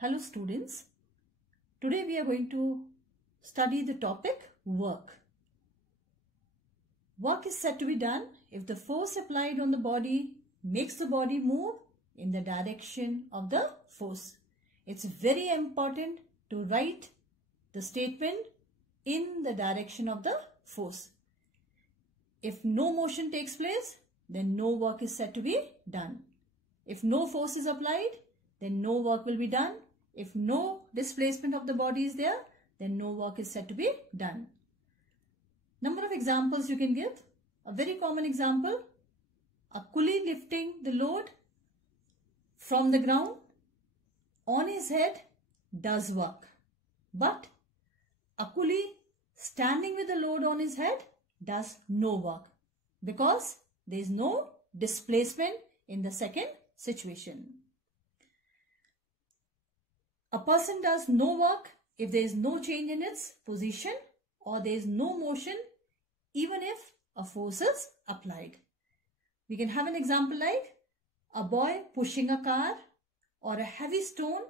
Hello students, today we are going to study the topic work. Work is said to be done if the force applied on the body makes the body move in the direction of the force. It's very important to write the statement in the direction of the force. If no motion takes place, then no work is said to be done. If no force is applied, then no work will be done. If no displacement of the body is there, then no work is said to be done. Number of examples you can give. A very common example, a coolie lifting the load from the ground on his head does work. But a coolie standing with the load on his head does no work because there is no displacement in the second situation. A person does no work if there is no change in its position or there is no motion even if a force is applied. We can have an example like a boy pushing a car or a heavy stone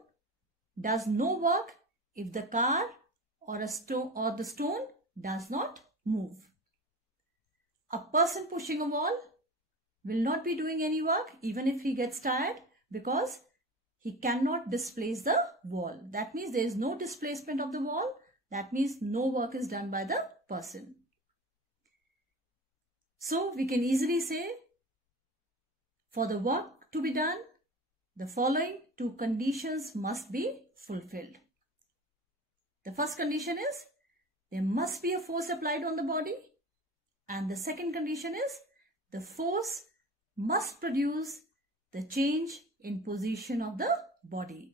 does no work if the car or the stone does not move. A person pushing a wall will not be doing any work even if he gets tired because he cannot displace the wall. That means there is no displacement of the wall. That means no work is done by the person. So we can easily say for the work to be done, the following two conditions must be fulfilled. The first condition is there must be a force applied on the body, and the second condition is the force must produce the change in position of the body.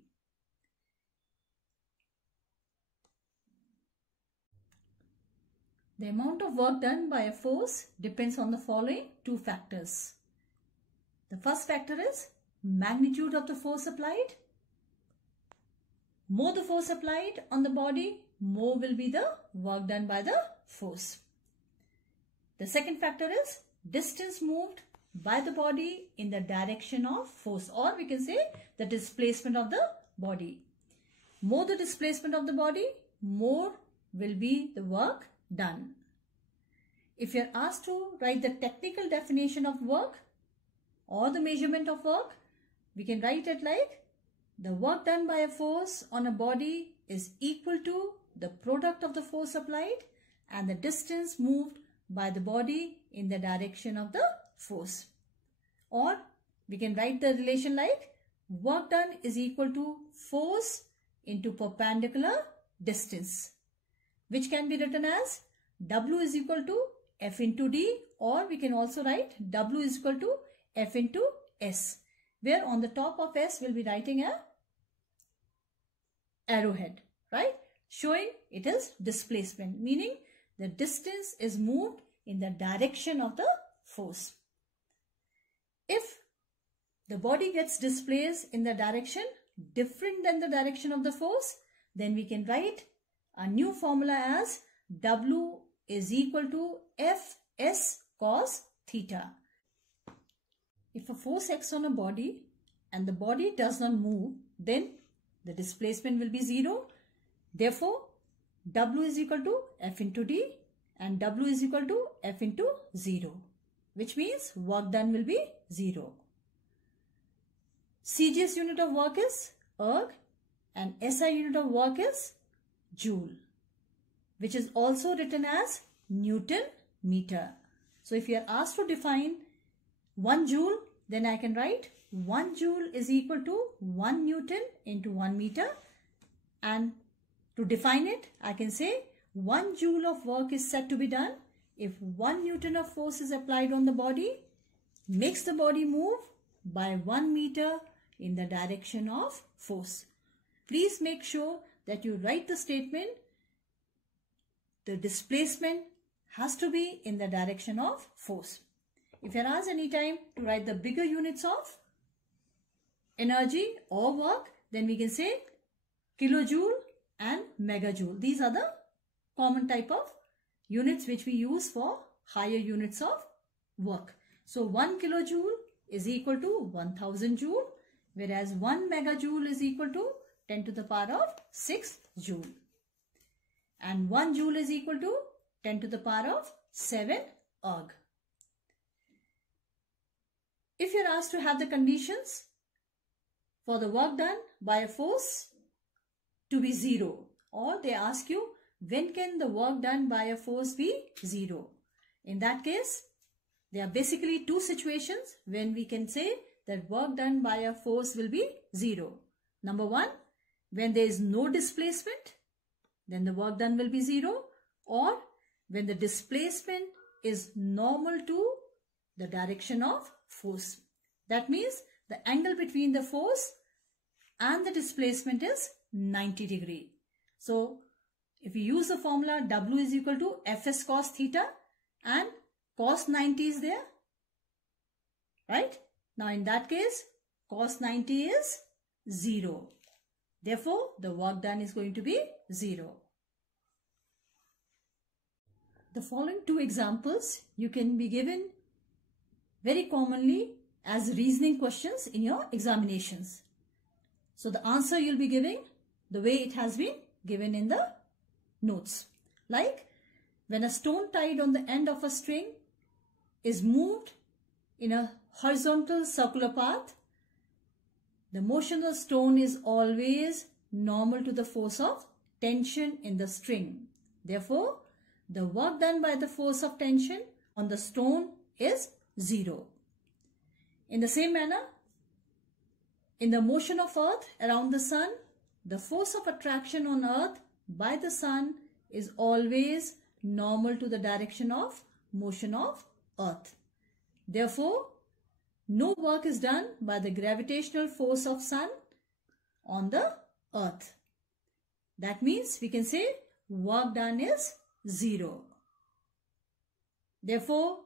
The amount of work done by a force depends on the following two factors. The first factor is magnitude of the force applied. More the force applied on the body, more will be the work done by the force. The second factor is distance moved by the body in the direction of force, or we can say the displacement of the body. More the displacement of the body, more will be the work done. If you are asked to write the technical definition of work or the measurement of work, we can write it like the work done by a force on a body is equal to the product of the force applied and the distance moved by the body in the direction of the force. Or we can write the relation like work done is equal to force into perpendicular distance, which can be written as W is equal to F into D, or we can also write W is equal to F into S, where on the top of S we'll be writing a arrowhead, right? Showing it is displacement, meaning the distance is moved in the direction of the force. If the body gets displaced in the direction different than the direction of the force, then we can write a new formula as W is equal to Fs cos theta. If a force acts on a body and the body does not move, then the displacement will be 0. Therefore, W is equal to F into D and W is equal to F into 0, which means work done will be 0. CGS unit of work is erg and SI unit of work is joule, which is also written as Newton meter. So if you are asked to define 1 joule, then I can write 1 joule is equal to 1 Newton into 1 meter, and to define it, I can say 1 joule of work is said to be done if 1 Newton of force is applied on the body, makes the body move by 1 meter in the direction of force. Please make sure that you write the statement. The displacement has to be in the direction of force. If you are asked any time to write the bigger units of energy or work, then we can say kilojoule and megajoule. These are the common type of units which we use for higher units of work. So 1 kilojoule is equal to 1000 joule, whereas 1 megajoule is equal to 10 to the power of 6 joule. And 1 joule is equal to 10 to the power of 7 erg. If you're asked to have the conditions for the work done by a force to be 0, or they ask you when can the work done by a force be 0. In that case, there are basically two situations when we can say that work done by a force will be 0. Number 1, when there is no displacement, then the work done will be 0, or when the displacement is normal to the direction of force. That means the angle between the force and the displacement is 90 degree. So if we use the formula, W is equal to Fs cos theta, and cos 90 is there, right? Now in that case, cos 90 is 0. Therefore, the work done is going to be 0. The following two examples you can be given very commonly as reasoning questions in your examinations. So the answer you'll be giving the way it has been given in the notes. Like when a stone tied on the end of a string is moved in a horizontal circular path, the motion of the stone is always normal to the force of tension in the string. Therefore, the work done by the force of tension on the stone is 0. In the same manner, in the motion of Earth around the Sun, the force of attraction on Earth by the Sun is always normal to the direction of motion of Earth. Therefore, no work is done by the gravitational force of Sun on the Earth. That means we can say work done is 0. Therefore,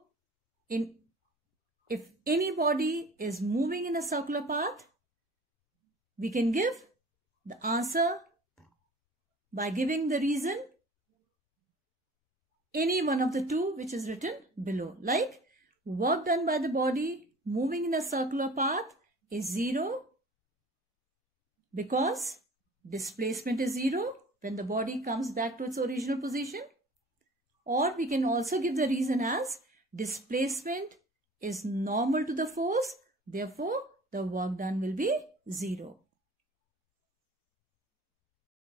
if any body is moving in a circular path, we can give the answer by giving the reason any one of the two which is written below. Like work done by the body moving in a circular path is 0 because displacement is 0 when the body comes back to its original position. Or we can also give the reason as displacement is normal to the force, therefore the work done will be 0.